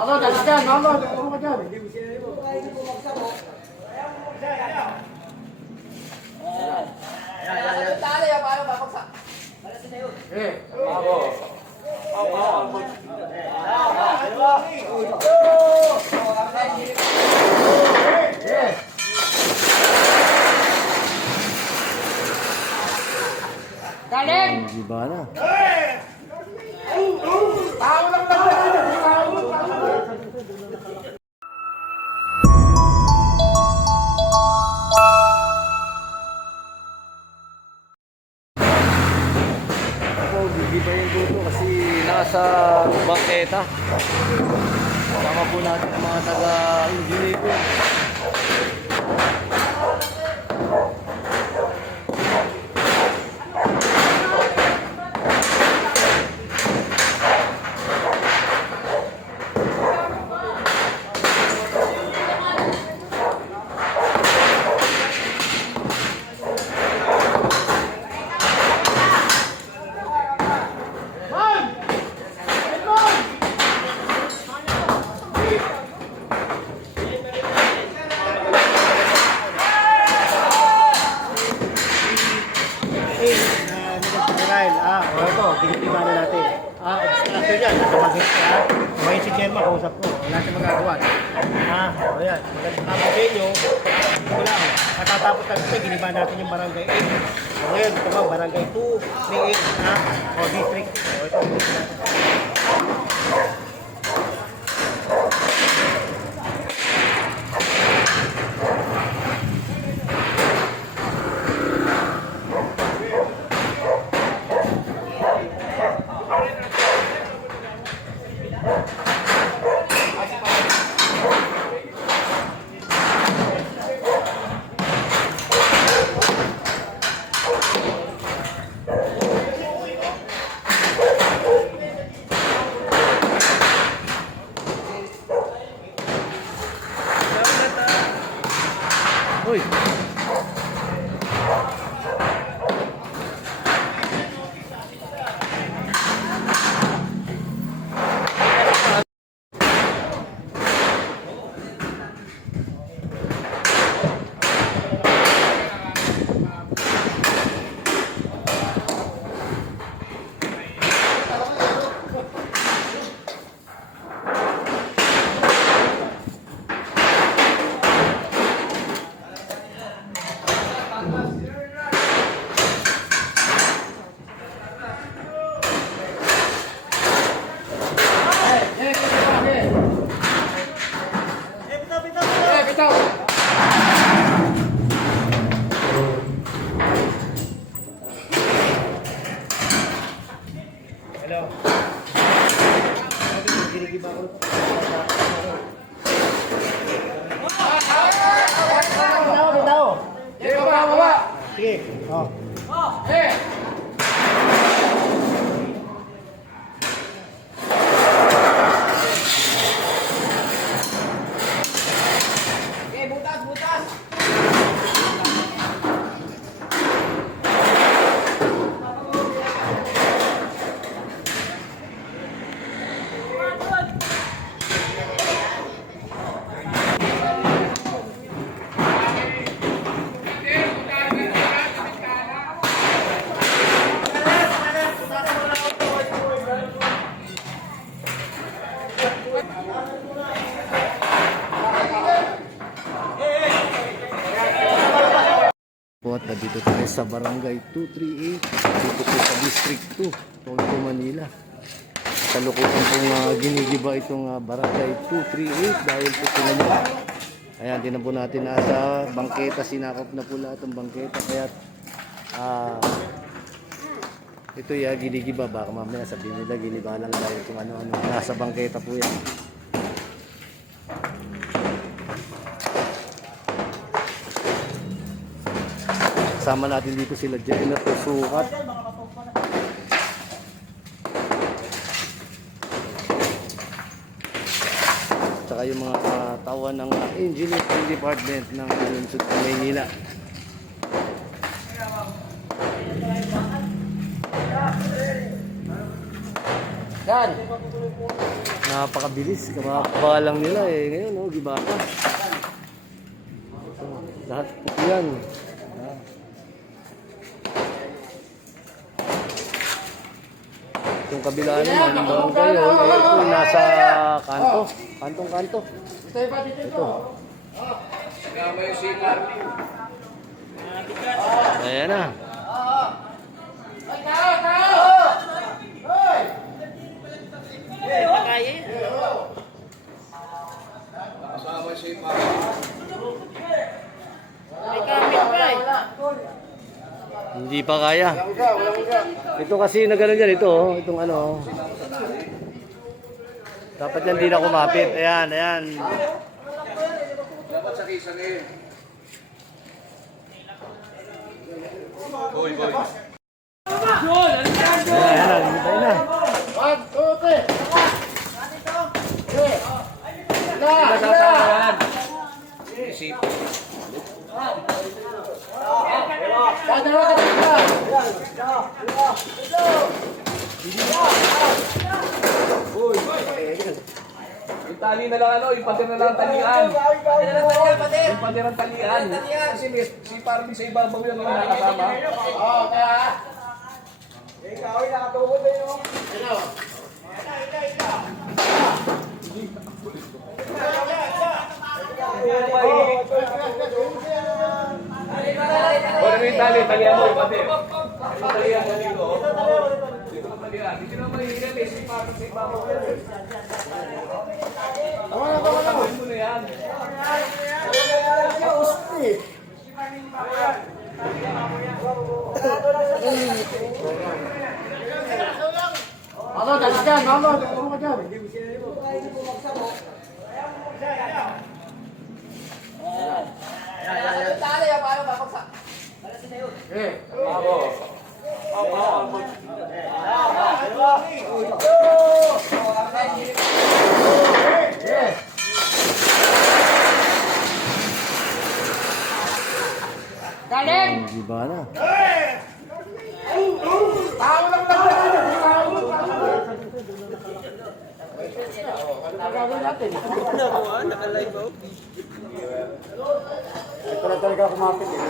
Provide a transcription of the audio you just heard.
Ako, dalas dyan. Ako, ako ka dyan. Galing! Giba na. Tao lang lang. Ako, gigiba yung duto kasi nasa bangketa. Sama po natin ang mga taga-engineer. Ito, ginitiba na natin. Obstructor yan. Nakamagin ka. Ngayon si Gemma, kausap ko. Wala siya magagawa. O yan. Magandang kami sa inyo. Ito lang. Katatapos lang ito, giniba natin yung barangay 8. Ngayon, ito ba, barangay 2, 3, 8, district. Ito, Uy! hello. Ginigiba ko. Bitaw. Sige, baba. Sige. Po at dito tayo sa barangay 238 dito po sa District 2 Tondo, Manila. Kalukuhan pong ginigiba itong barangay 238 dahil po sila nyo. Ayan, din na po natin nasa bangketa, sinakop na po lahat ng bangketa kaya ito ginigiba, baka mamaya sabihin nila giniba lang dahil kung ano-ano nasa bangketa po yan. Kasama natin dito sila Jenna Sukat. Tsaka yung mga tawan ng engineering department ng Lungsod ng Maynila. Yan. Napakabilis. Kamakabahan lang nila eh. Ngayon, oh, gibata. Lahat po yan. Itong kabila naman, barangay, oh, ito nasa kanto. Kantong-kanto. Ito. Ayan na. Hindi pa kaya. Ito kasi na gano'n yan. Ito, oh. Itong ano. Oh. Dapat yan di na kumapit. Ayan, ayan. Dapat sa kisang eh. Ayan, hintay na. 1, 2, 3. Isip. Yung tali na lang ano, yung pader na lang talian. Yung pader ang talian. Kasi may, si parang sa ibabaw yun yung nakasama. O, ano yung tali? Talian mo yung pader. Yung talian mo dito. Dito ang talian. Dito naman mahihirap eh. Si parang sa ibabaw yun. Tawin mo na yan. Ako, dalas dyan. Mama, tulungan ka dyan. Ang giba na. Ito na talaga kumapit eh.